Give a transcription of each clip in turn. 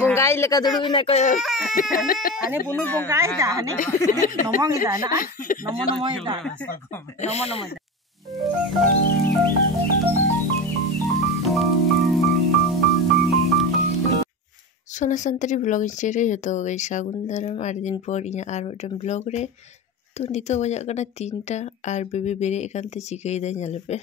Bongkai leka dulu ini koyo. Ane bunu bongkai dah, ane nomong ida, na nomong ida, nomong ida. Sona Santari vlog chere joto guys sagun daram ar din por inya ar midan vlog re to nito bajak kana 3টা ar baby bere ekante chikai da nyalpe.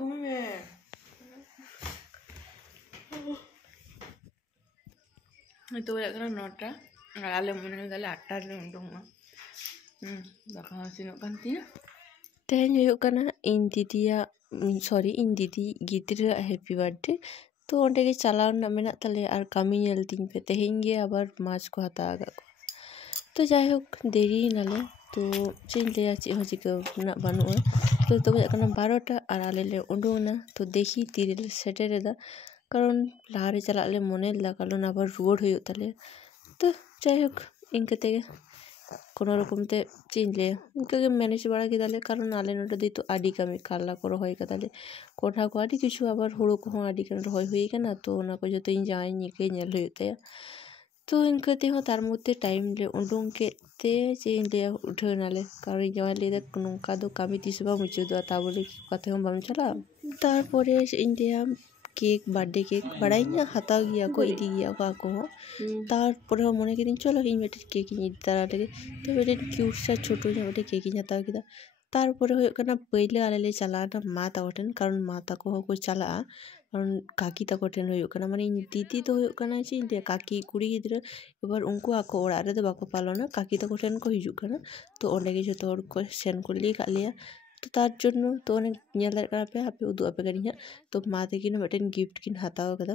Gumi. Itu ya karena nota, ngalamin mana kali 8 le undung mah. Bakal sinok kantina. Teh nyuyuk kana in didi gidra happy birthday. तो ओंडे के चलाव ना मेना तले और कमी nyelting पे तेहिंगे आबार माछ को हता आगा को तो जाय होक देरी नाले तो चिंते या ची हो चिको ना बानुआ तो बजा कना 12टा और आले ले उडुना तो देखी तीरे सेटेरे दा कारण लारे चला ले मोने ला कारण आबार रोड होयो तले तो जाय होक इनकते कोनो रकम ते चिनले इनके मैनेज बड़ा किदाले कारण आले नोटा दी तो आडी कमी काला को रहोय कदाले कोठा को आडी किछु आबार हुड़ो को आडी कन रहोय हुई केना तो ना को जतो इन जाय निके नेल होयते तो इनके ते हो तार मते टाइम ले उडुंग के ते चिन ले उठनाले कारण जय ले दे नोंका दो कामी तिसबा मुचो दो ताबले कथे हम बाम चला तार परे इंडिया केक बर्थडे केक बड़ाई ना हता गया को इदी गया को आको तार परे मने के दिन चलो इन बेटे केक नि तारा लगे तो बेटे क्यूट सा छोटो सा बेटे केक नि हता किदा तार परे होय कना पहिले आले ले चला ना माता कोठन कारण माता को को चला कारण काकी ता कोठन होय कना माने दीदी तो होय कना ची इंडिया काकी कुड़ी गिद्र एबार उनको आको ओड़ा रे तो बाको पालो ना काकी ता कोठन को हिजु कना तो ओंडे के जतो और को सेन को ली का लिया तो तार जोन्नो तो अनेक ᱧᱮᱞ ᱫᱟᱲᱮ ᱠᱟᱱᱟ ᱯᱮ ᱟᱯᱮ ᱩᱫᱩᱜ ᱟᱯᱮ ᱠᱟᱹᱱᱤᱧ तो मा तकिन मिटन गिफ्ट किन हताव कदा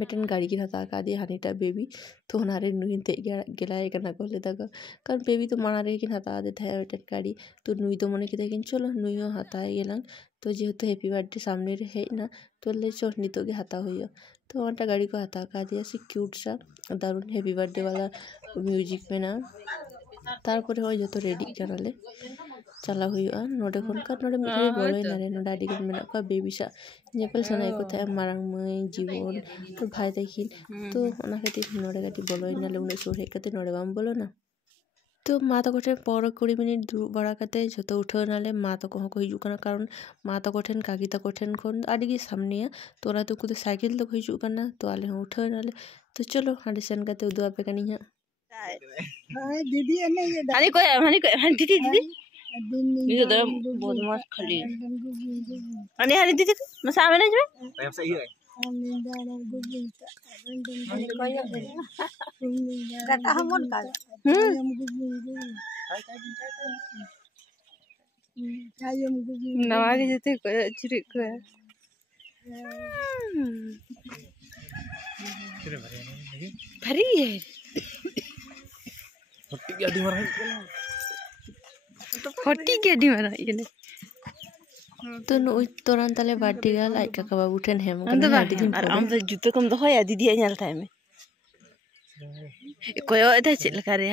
मिटन गाड़ी किन हता का दी हानिटा बेबी तो हनारे नुइन ते गेलाय कना को लेदा का कारण बेबी तो माना रे किन हता दे था मिटन गाड़ी तो नुई तो मने किदा किन चलो नुइयो हता गेलांग तो जेहेतु हैप्पी बर्थडे सामने रे हेना तो ले चो नितो के हता होयो तो ओंटा गाड़ी को हता का दिया से क्यूट सा दारुन हैप्पी बर्थडे वाला म्यूजिक में ना तारपरे हो जो तो रेडी करले चला हुआ नोडे खन का नोडे मिले बोलोय नारे नोडा आडी गन मेना का बेबी सा नेपल सनाय को था मारंग मई जीवन तो भाई देखिन तो ओना खातिर नोडे गाटी बोलोय नाले उने सोर हे कते नोडे बाम बोलो ना तो माता कोठे पर 20 मिनट दूर बड़ा कते जतो उठो नाले माता को हिजु कना कारण माता कोठेन काकी ता कोठेन खन आडी के सामने तोरा तो कुछ साइकिल तो हिजु कना तो आले उठो नाले तो चलो हांडे सेन कते उदुआ पे कनी हा दीदी ने ये हानी दीदी ये तो बहुत मस्त खाली हानी दीदी मसा में जो Yang saya iya. kata hamun kan नवा के जते चिरे को भरी है Hotik ya di marah. होटी के डी मारा ये तो नु तोरन तले बर्थडे गाल आई काका बाबू ठन हेम कने हाडी दिन पर हम जुतो कम दो होया दीदी नेल टाइम कोयो एता चेल का रे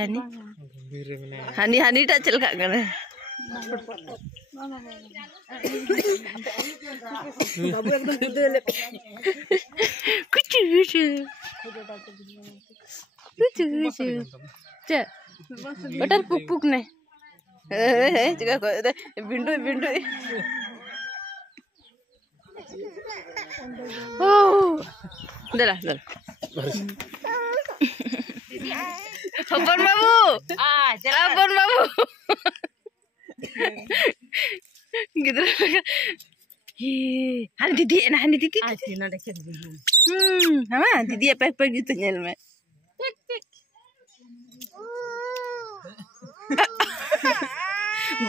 हानी टा चेल का गने बाबू एकदम गुदले कुछ चे बटर पुक पुक ने जगह को बिंडू ओ दला अपन बाबू अपन बाबू गिदर Hani didi na hani didi. Aci na deket didi. Sama didi apa gitu nyel me. Tik tik.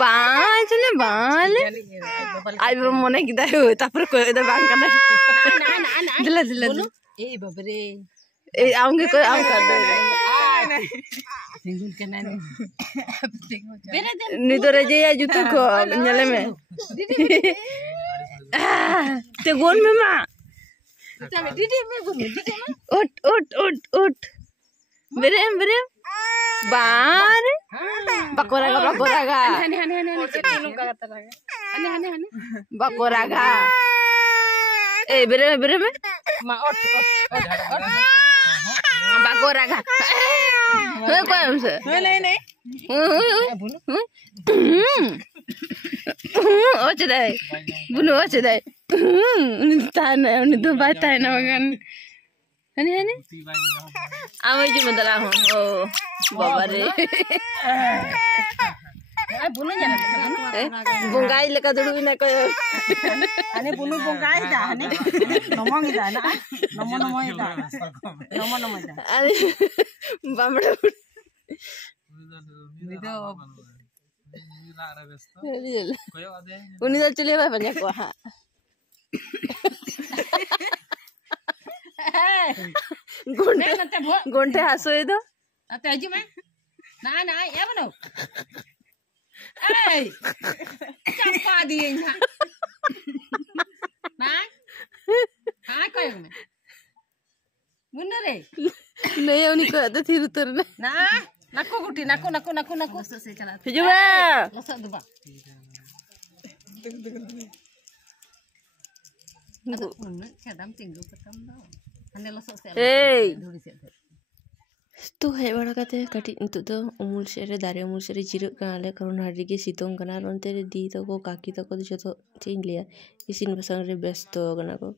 Baal na baal. Ay mone kita ho tapor ko ida bang kana. Na. Dila. Eh babare. Eh आऊंगे कोई आऊं कर दो. Singgul kana ni. Ni to reje ya jutu ko nyale me. Te gon me ma. Didi me gon didi ma. Ut. Berem. Bar. Bakoraga. Hani. Cetino ka talaga. Hani. Bakoraga. Eh berem. Ma ut. Bakoraga. Hei kau yang se? Nei. Oh cedai. Bunuh oh cedai. Tanah ini tu batai nama kan. Hani. Amu cuma dalam. Oh, babare. Bunuh jangan. Bungkai lekat dulu ini kau. Ane bunuh bungkai dah. Ane nomong dah. Nomong dah. Nomong dah. Ane bamber. Uni dah cule apa banyak wah. Gonte haso itu. Ate aja mah. Nah, ya mana? Eh, siapa dia ni? Nah, kau yang mana? Bener eh? नहीं उन्हीं को आते थी उतर ने ना नाको गुटी नाको लसो से चला फिजुबा लसो दुबा खेदम तिंगु कतम दो हने लसो से धुड़ी से तो है बड़ा कहते कटी तो उमुल शेरे दारे उमुल शेरे जिरक काले कारण हाड़ी के सीतों कना रोंते रे दी तो को काकी तो को जो तो चेंज लिया इसिन बसंग रे बेस्ट तो कना को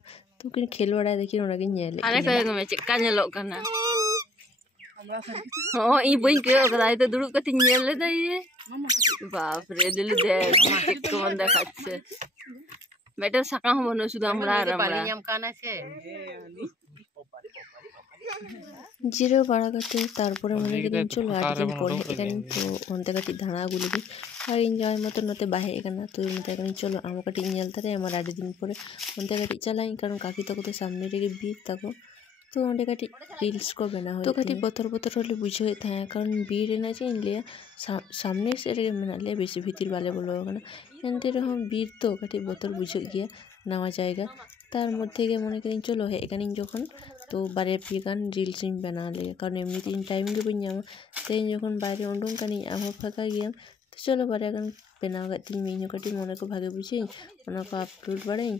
तो किन खेल बड़ा देखी उना के नेले अरे कहे में चिक्का नेलो कना हो ई बई के ओकराई तो दुड़ुब कति नेल ले दई बाप रे दिल दे चिक्को बंदा खाচ্ছে बेटा सका हम बनो सुदा हमरा पानी हम काना से জিরো বাড়া কাটে তারপরে মনে করেন চলো 8 দিন পরে এখানে তো অন্তে কাটি ধানা গুলি আর এনজয় মতো নতে বাহে এখানে তো মতে এখানে চলো আমা কাটি নেলতারে আমার 8 দিন পরে অন্তে কাটি চালাই কারণ কাকি তো কোতে সামনে রেগে বীর তাকো তো অন্তে কাটি রিলস को बना हो तो काटी पत्थर होले बुझे था कारण बीर ना चेन ले सामने से रे मना ले बेसी भीतर वाले बोलो ना एनते रहो बीर तो काटी पत्थर बुझे गया नवा जाएगा तार मध्य के मने करें चलो है एखाने যখন तो बारे पिगान रील्स इन बना ले कारण एमनी तीन टाइम के बन्याम तेन যখন বাইরে उंडों कानी आम फाका गया तो चलो बारे गान बनाओ तीन मिनिट कटी मने को भागे बुझे ओना को अपलोड बाड़ाई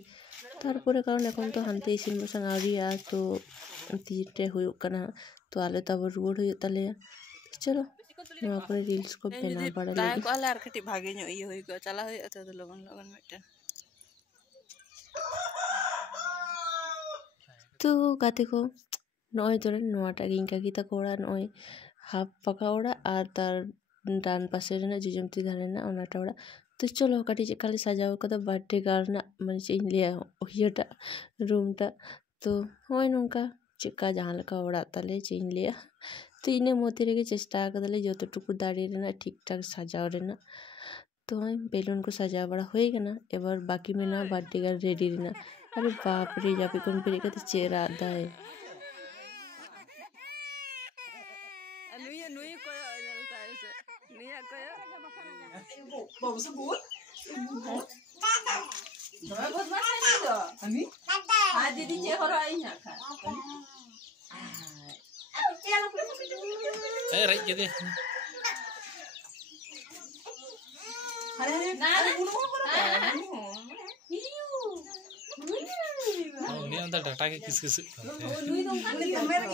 तारपरे कारण এখন তো হানতে ইসিন বসাং আউরিয়া তো तीटे हुयुग कना तो आले तब रुआड़ हुयुग तालेया चलो नवा करे रील्स को बना बड़ा ले को आले आर खटी भागे नो इयो हुई को चला हुई तो लगन मिटन तो गाते को नय धरे नोटा गिंका गीता कोड़ा नय हाफ पका ओड़ा और तार डान पासे रे जुजमती धारे ना ओनाटा ओड़ा तो चलो काटी काले सजाओ कदा बर्थडे गार्ड ना माने चेन लिया ओहियोटा रूमटा तो होय नोंका चिक्का जहाँ लका ओड़ा ताले चेन लिया तो इने मोती रे चेष्टा कदले যতটুকু দাঁড়িয়ে রেনা ঠিকঠাক সাজাও রেনা तो बेलून को सजा बड़ा होएगा एबार बाकी में ना बर्थडे का रेडी रेना अरे बाप रे जापे कोन पे का चेहरा आदा है नुई को जलता है से निया को बाबू से बोल बहुत मस्त है तो हमी हां दीदी जे हो रहा है ना खा ए राइट के दे अरे ना ini अंदर डाटा के किस नुई तो मेरे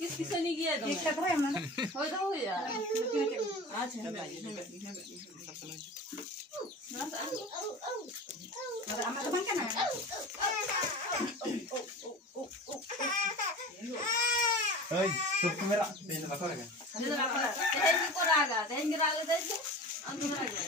किस नहीं गया तो एक खतरा है मन हो तो यार आज है अरे आमा तो बन के ना ओए तो मेरा पेन रखो रे तेरे को रागा तेरे गिरा ले दे अंदर आ गया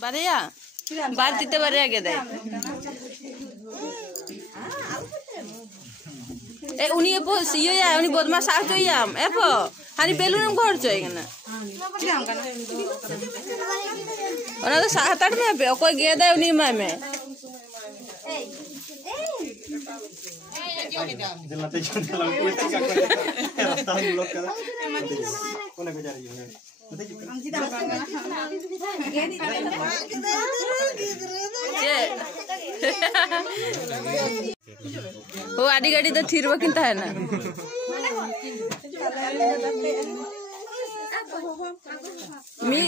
बारिया बार दिते बारिया के दे ए उनी ए सियो या उनी बदमा साफ तो याम ए पो हानी बेलुन घर चोय गना ओना तो 7-8 में पे कोई गे दे उनी में जलाते चला रास्ता हम लोग का कोने को जा रही है वो आडी गाड़ी तो थिरवा किंता है ना मी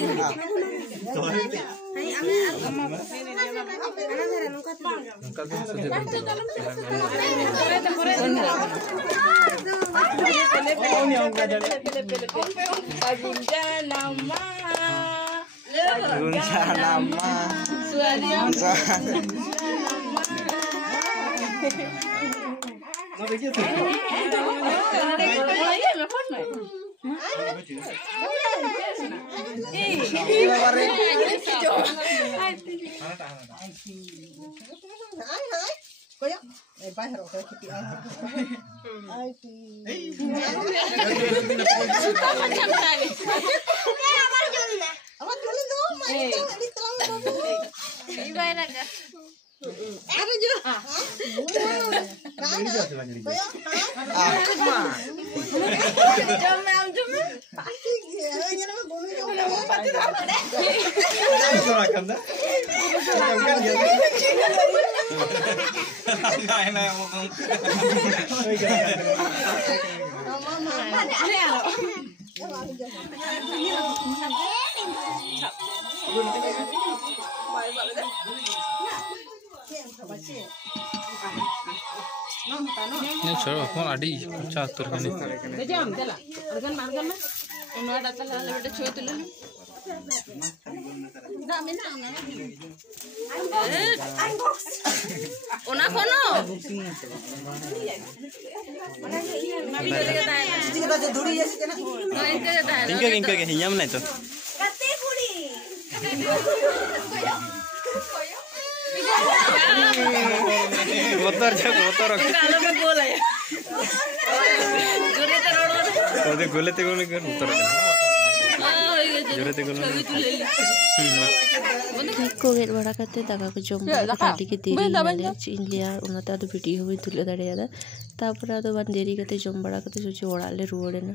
ये छोड़ो फोन आड़ी चार तो करने जम चला अर्गन मारगन में उनवा डाटा लाले बेटा छोय तुले ना मिना ओना कोनो इनके हियाम नहीं तो कते पूरी मोटर कालो में गोल है जोरे ते रोड ओदे गोले ते गोले कर मोटर जोरे ते गोले केक को गेट बड़ा करते दाका को जम बड़ा दादी के देरी वाले चिन लिया उन्नता तो वीडियो भी तुले दाड़े यादा तापर तो बन देरी करते जम बड़ा करते सोचे ओड़ाले रुवड़े ना।